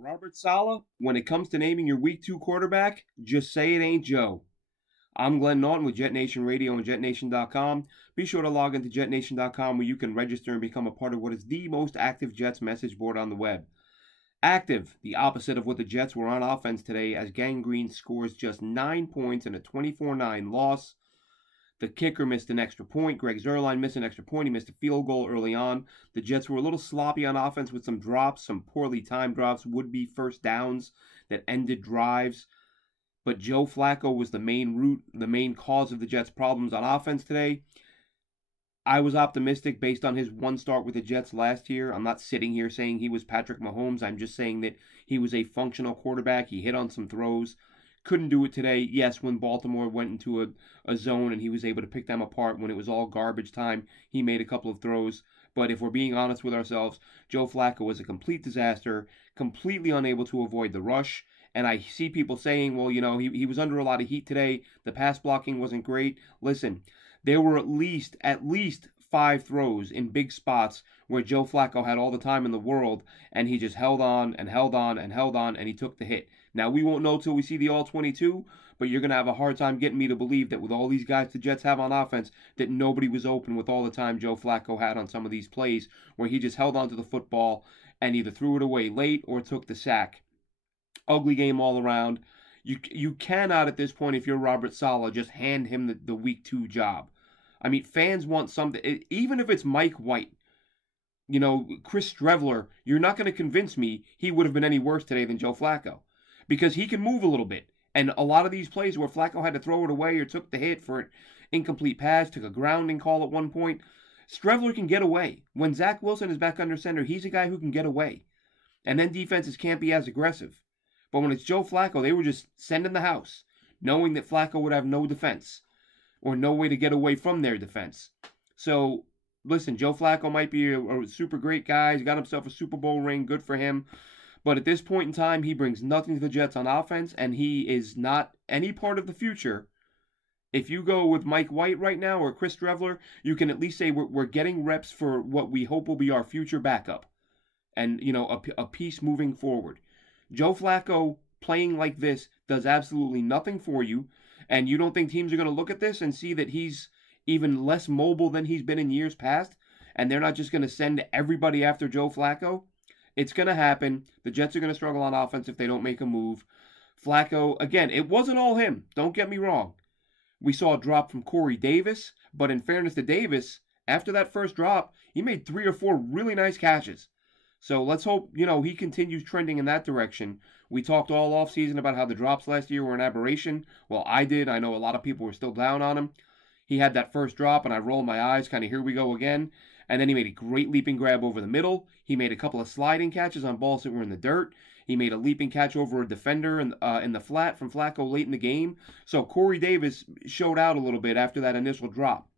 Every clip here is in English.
Robert Saleh, when it comes to naming your week 2 quarterback, just say it ain't Joe. I'm Glenn Norton with Jetnation Radio and Jetnation.com. Be sure to log into Jetnation.com where you can register and become a part of what is the most active Jets message board on the web. Active, the opposite of what the Jets were on offense today, as Gang Green scores just 9 points in a 24-9 loss. The kicker missed an extra point. Greg Zuerlein missed an extra point. He missed a field goal early on. The Jets were a little sloppy on offense with some drops, some poorly timed drops, would-be first downs that ended drives. But Joe Flacco was the main cause of the Jets' problems on offense today. I was optimistic based on his one start with the Jets last year. I'm not sitting here saying he was Patrick Mahomes. I'm just saying that he was a functional quarterback. He hit on some throws. Couldn't do it today. Yes, when Baltimore went into a zone and he was able to pick them apart when it was all garbage time, he made a couple of throws. But if we're being honest with ourselves, Joe Flacco was a complete disaster, completely unable to avoid the rush. And I see people saying, well, he was under a lot of heat today. The pass blocking wasn't great. Listen, there were at least 5 throws in big spots where Joe Flacco had all the time in the world, and he just held on and held on and held on, and he took the hit. Now, we won't know till we see the All-22, but you're going to have a hard time getting me to believe that with all these guys the Jets have on offense, that nobody was open with all the time Joe Flacco had on some of these plays where he just held on to the football and either threw it away late or took the sack. Ugly game all around. You cannot at this point, if you're Robert Saleh, just hand him the week 2 job. I mean, fans want something, even if it's Mike White. Chris Streveler, you're not going to convince me he would have been any worse today than Joe Flacco. Because he can move a little bit. And a lot of these plays where Flacco had to throw it away or took the hit for an incomplete pass, took a grounding call at one point, Streveler can get away. When Zach Wilson is back under center, he's a guy who can get away. And then defenses can't be as aggressive. But when it's Joe Flacco, they were just sending the house, knowing that Flacco would have no defense or no way to get away from their defense. So, listen, Joe Flacco might be a super great guy. He's got himself a Super Bowl ring. Good for him. But at this point in time, he brings nothing to the Jets on offense, and he is not any part of the future. If you go with Mike White right now or Chris Streveler, you can at least say we're getting reps for what we hope will be our future backup. And, a piece moving forward. Joe Flacco playing like this does absolutely nothing for you, and you don't think teams are going to look at this and see that he's even less mobile than he's been in years past, and they're not just going to send everybody after Joe Flacco? It's going to happen. The Jets are going to struggle on offense if they don't make a move. Flacco, again, it wasn't all him. Don't get me wrong. We saw a drop from Corey Davis, but in fairness to Davis, after that first drop, he made 3 or 4 really nice catches. So let's hope, he continues trending in that direction. We talked all offseason about how the drops last year were an aberration. Well, I did. I know a lot of people were still down on him. He had that first drop, and I rolled my eyes, kind of here we go again. And then he made a great leaping grab over the middle. He made a couple of sliding catches on balls that were in the dirt. He made a leaping catch over a defender in the flat from Flacco late in the game. So Corey Davis showed out a little bit after that initial drop.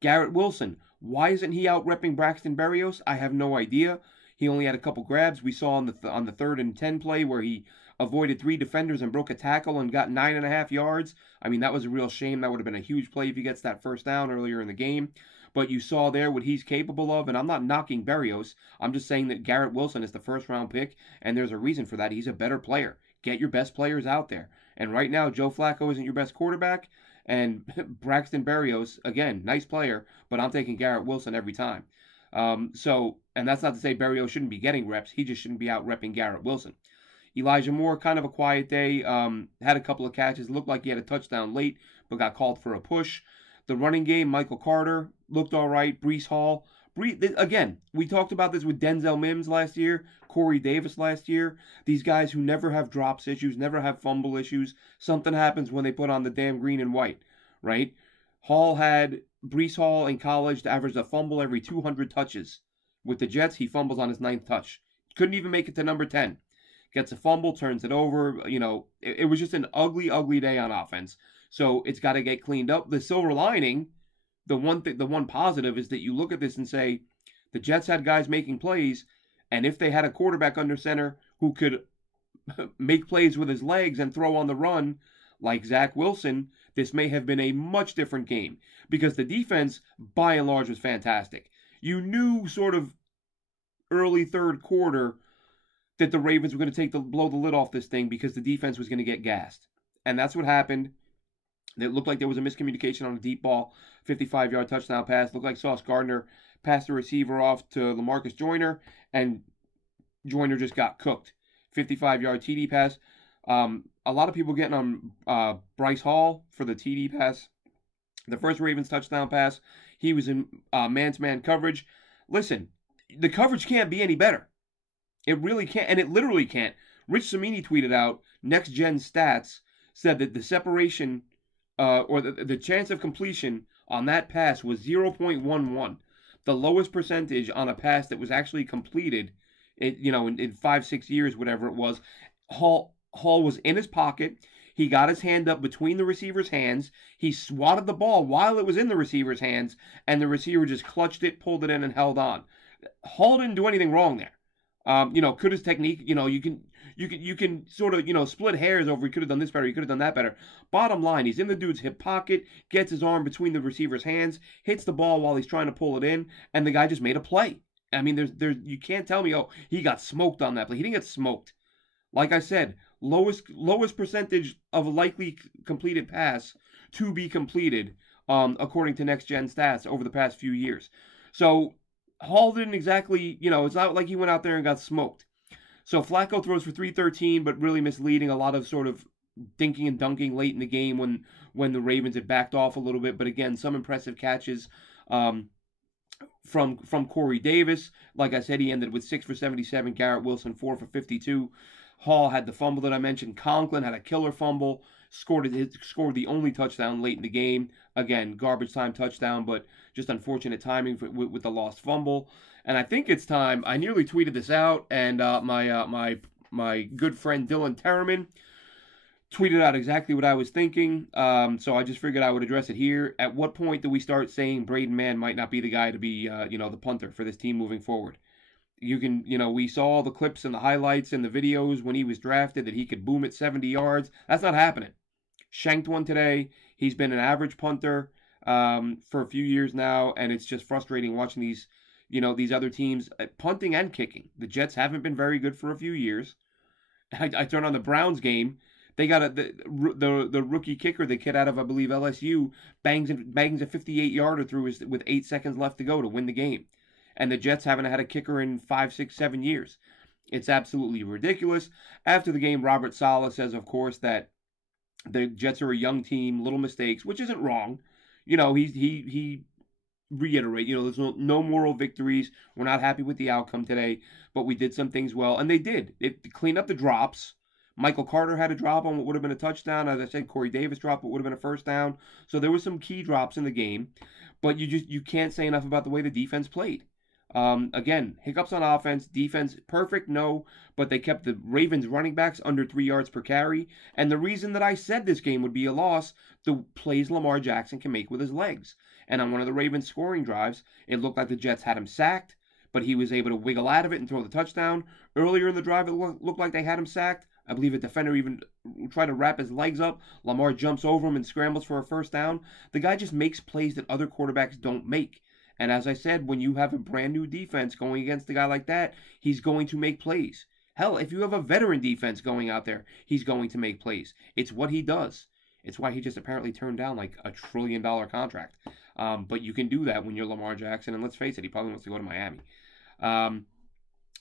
Garrett Wilson, why isn't he out repping Braxton Berrios? I have no idea. He only had a couple grabs. We saw on the 3rd and 10 play where he avoided 3 defenders and broke a tackle and got 9.5 yards. I mean, that was a real shame. That would have been a huge play if he gets that first down earlier in the game. But you saw there what he's capable of, and I'm not knocking Berrios. I'm just saying that Garrett Wilson is the first-round pick, and there's a reason for that. He's a better player. Get your best players out there. And right now, Joe Flacco isn't your best quarterback, and Braxton Berrios, again, nice player, but I'm taking Garrett Wilson every time. And that's not to say Berrios shouldn't be getting reps. He just shouldn't be out repping Garrett Wilson. Elijah Moore, kind of a quiet day, had a couple of catches. Looked like he had a touchdown late, but got called for a push. The running game, Michael Carter, looked all right. Breece Hall. Again, we talked about this with Denzel Mims last year, Corey Davis last year. These guys who never have drops issues, never have fumble issues. Something happens when they put on the damn green and white, right? Breece Hall in college averaged a fumble every 200 touches. With the Jets, he fumbles on his 9th touch. Couldn't even make it to number 10. Gets a fumble, turns it over. It was just an ugly, ugly day on offense. So it's got to get cleaned up. The silver lining, the one positive is that you look at this and say, the Jets had guys making plays, and if they had a quarterback under center who could make plays with his legs and throw on the run, like Zach Wilson, this may have been a much different game. Because the defense, by and large, was fantastic. You knew sort of early third quarter that the Ravens were going to blow the lid off this thing because the defense was going to get gassed. And that's what happened. It looked like there was a miscommunication on a deep ball, 55-yard touchdown pass. It looked like Sauce Gardner passed the receiver off to LaMarcus Joyner, and Joyner just got cooked. 55-yard TD pass. A lot of people getting on Bryce Hall for the TD pass. The first Ravens touchdown pass, he was in man-to-man coverage. Listen, the coverage can't be any better. It really can't, and it literally can't. Rich Cimini tweeted out, Next Gen Stats said that the separation or the chance of completion on that pass was 0.11, the lowest percentage on a pass that was actually completed, in 5-6 years, whatever it was. Hall was in his pocket. He got his hand up between the receiver's hands. He swatted the ball while it was in the receiver's hands, and the receiver just clutched it, pulled it in, and held on. Hall didn't do anything wrong there. Could his technique, you can sort of, split hairs over he could have done this better, he could have done that better. Bottom line, he's in the dude's hip pocket, gets his arm between the receiver's hands, hits the ball while he's trying to pull it in, and the guy just made a play. I mean, you can't tell me, he got smoked on that play. He didn't get smoked. Like I said, lowest percentage of a likely completed pass to be completed, according to Next Gen Stats over the past few years. So Hall didn't exactly, it's not like he went out there and got smoked. So Flacco throws for 313, but really misleading. A lot of sort of dinking and dunking late in the game when the Ravens had backed off a little bit. But again, some impressive catches from Corey Davis. Like I said, he ended with 6 for 77. Garrett Wilson 4 for 52. Hall had the fumble that I mentioned. Conklin had a killer fumble. Scored the only touchdown late in the game. Again, garbage time touchdown, but just unfortunate timing with the lost fumble. And I think it's time. I nearly tweeted this out, and my good friend Dylan Terraman tweeted out exactly what I was thinking. So I just figured I would address it here. At what point do we start saying Braden Mann might not be the guy to be the punter for this team moving forward? We saw all the clips and the highlights and the videos when he was drafted that he could boom at 70 yards. That's not happening. Shanked one today. He's been an average punter for a few years now, and it's just frustrating watching these other teams punting and kicking. The Jets haven't been very good for a few years. I turned on the Browns game. They got the rookie kicker, the kid out of, I believe, LSU, bangs a 58-yarder through with 8 seconds left to go to win the game. And the Jets haven't had a kicker in 5, 6, 7 years. It's absolutely ridiculous. After the game, Robert Saleh says, of course, that the Jets are a young team, little mistakes, which isn't wrong. He reiterate, there's no moral victories. We're not happy with the outcome today, but we did some things well, and they did. It cleaned up the drops. Michael Carter had a drop on what would have been a touchdown. As I said, Corey Davis dropped what would have been a first down. So there were some key drops in the game, but you can't say enough about the way the defense played. Again, hiccups on offense, defense, perfect, no, but they kept the Ravens running backs under 3 yards per carry. And the reason that I said this game would be a loss, the plays Lamar Jackson can make with his legs. And on one of the Ravens scoring drives, it looked like the Jets had him sacked, but he was able to wiggle out of it and throw the touchdown. Earlier in the drive, it looked like they had him sacked. I believe a defender even tried to wrap his legs up. Lamar jumps over him and scrambles for a first down. The guy just makes plays that other quarterbacks don't make. And as I said, when you have a brand new defense going against a guy like that, he's going to make plays. Hell, if you have a veteran defense going out there, he's going to make plays. It's what he does. It's why he just apparently turned down like $1 trillion contract. But you can do that when you're Lamar Jackson. And let's face it, he probably wants to go to Miami.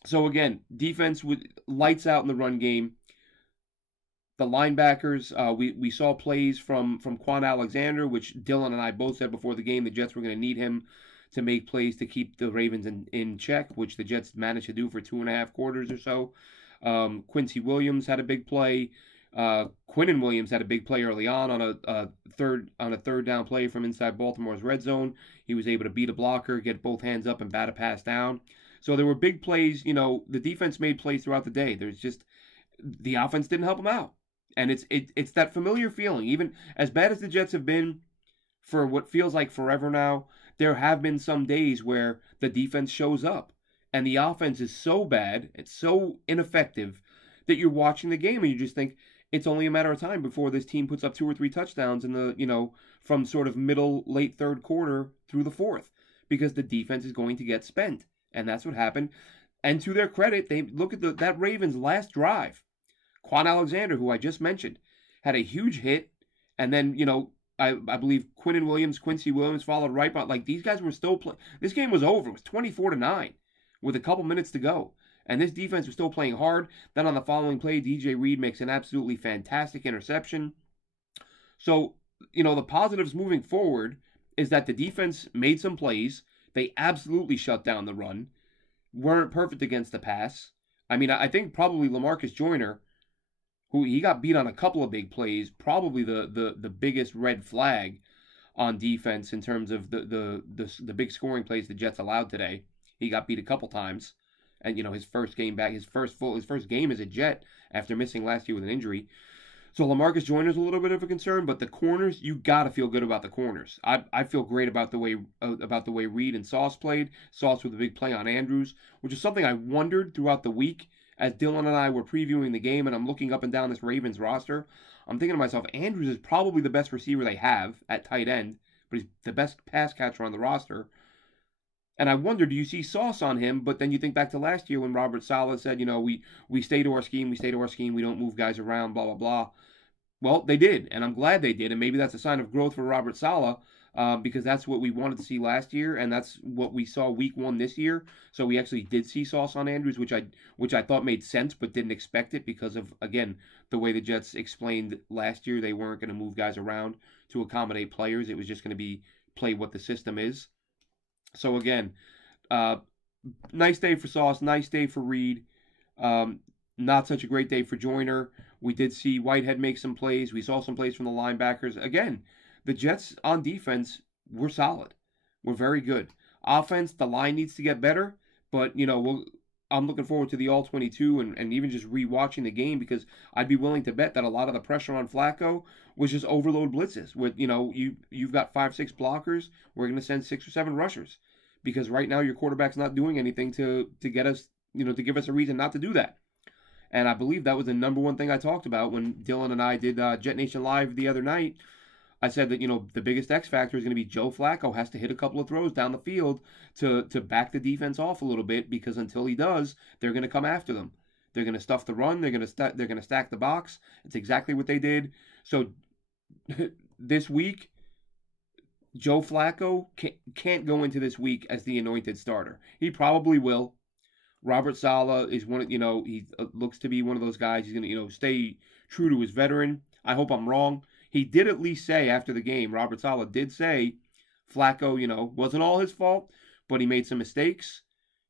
So again, defense with lights out in the run game. The linebackers, we saw plays from Quan Alexander, which Dylan and I both said before the game the Jets were going to need him to make plays to keep the Ravens in check, which the Jets managed to do for 2.5 quarters or so. Quincy Williams had a big play. Quinnen Williams had a big play early on a third down play from inside Baltimore's red zone. He was able to beat a blocker, get both hands up, and bat a pass down. So there were big plays. The defense made plays throughout the day. There's just the offense didn't help them out. And it's that familiar feeling. Even as bad as the Jets have been for what feels like forever now, there have been some days where the defense shows up and the offense is so bad, it's so ineffective that you're watching the game and you just think it's only a matter of time before this team puts up 2 or 3 touchdowns in the from sort of middle, late third quarter through the fourth, because the defense is going to get spent. And that's what happened. And to their credit, they look at that Ravens last drive. Quan Alexander, who I just mentioned, had a huge hit, and then, I believe Quincy Williams followed right by. Like, these guys were still playing. This game was over. It was 24-9 with a couple minutes to go. And this defense was still playing hard. Then on the following play, DJ Reed makes an absolutely fantastic interception. So, the positives moving forward is that the defense made some plays. They absolutely shut down the run. Weren't perfect against the pass. I mean, I think probably LaMarcus Joyner, who he got beat on a couple of big plays, probably the biggest red flag on defense in terms of the big scoring plays the Jets allowed today. He got beat a couple times, and his first game back, his first game as a Jet after missing last year with an injury. So LaMarcus Joyner's a little bit of a concern, but the corners, you gotta feel good about the corners. I feel great about the way Reed and Sauce played. Sauce with a big play on Andrews, which is something I wondered throughout the week as Dylan and I were previewing the game, and I'm looking up and down this Ravens roster. I'm thinking to myself, Andrews is probably the best receiver they have at tight end, but he's the best pass catcher on the roster. And I wonder, do you see Sauce on him? But then you think back to last year when Robert Saleh said, we stay to our scheme, we don't move guys around, blah, blah, blah. Well, they did, and I'm glad they did, and maybe that's a sign of growth for Robert Saleh, because that's what we wanted to see last year, and that's what we saw week 1 this year. So we actually did see Sauce on Andrews, which I thought made sense, but didn't expect it because of, again, the way the Jets explained last year. They weren't going to move guys around to accommodate players. It was just going to be play what the system is. So again, nice day for Sauce, nice day for Reed. Not such a great day for Joyner. We did see Whitehead make some plays. We saw some plays from the linebackers. Again, the Jets on defense were solid. We're very good. Offense, the line needs to get better, but I'm looking forward to the All-22 and even just rewatching the game, because I'd be willing to bet that a lot of the pressure on Flacco was just overload blitzes. With you've got 5-6 blockers, we're going to send 6 or 7 rushers, because right now your quarterback's not doing anything to get us, to give us a reason not to do that. And I believe that was the number one thing I talked about when Dylan and I did Jetnation Live the other night. I said that, the biggest X factor is going to be Joe Flacco has to hit a couple of throws down the field to back the defense off a little bit, because until he does, they're going to come after them. They're going to stuff the run. They're going to stack the box. It's exactly what they did. So this week, Joe Flacco can't go into this week as the anointed starter. He probably will. Robert Saleh is one of, he looks to be one of those guys. He's going to, stay true to his veteran. I hope I'm wrong. He did at least say after the game, Robert Saleh did say Flacco, wasn't all his fault, but he made some mistakes.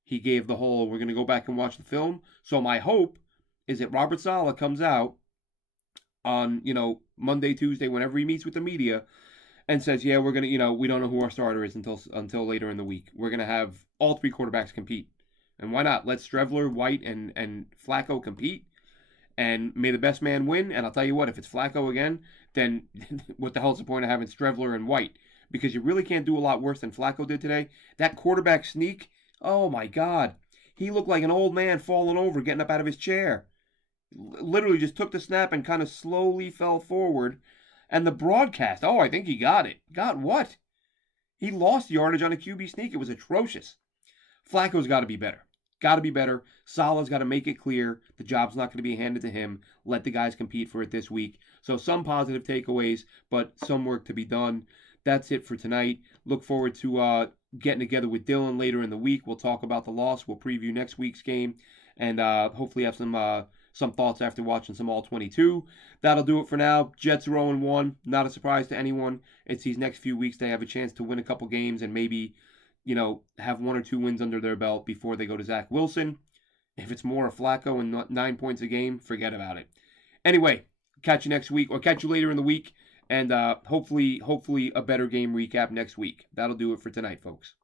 He gave the whole, we're going to go back and watch the film. So my hope is that Robert Saleh comes out on, Monday, Tuesday, whenever he meets with the media, and says, yeah, we're going to, we don't know who our starter is until later in the week. We're going to have all 3 quarterbacks compete. And why not? Let Streveler, White, and Flacco compete, and may the best man win. And I'll tell you what, if it's Flacco again, then what the hell's the point of having Streveler and White? Because you really can't do a lot worse than Flacco did today. That quarterback sneak, oh my God. He looked like an old man falling over, getting up out of his chair. Literally just took the snap and kind of slowly fell forward. And the broadcast, oh, I think he got it. Got what? He lost yardage on a QB sneak. It was atrocious. Flacco's got to be better. Got to be better. Saleh's got to make it clear the job's not going to be handed to him. Let the guys compete for it this week. So some positive takeaways, but some work to be done. That's it for tonight. Look forward to getting together with Dylan later in the week. We'll talk about the loss. We'll preview next week's game, and hopefully have some thoughts after watching some All-22. That'll do it for now. Jets are 0-1. Not a surprise to anyone. It's these next few weeks they have a chance to win a couple games and maybe have 1 or 2 wins under their belt before they go to Zach Wilson. If it's more of Flacco and 9 points a game, forget about it. Anyway, catch you next week, or catch you later in the week, and hopefully a better game recap next week. That'll do it for tonight, folks.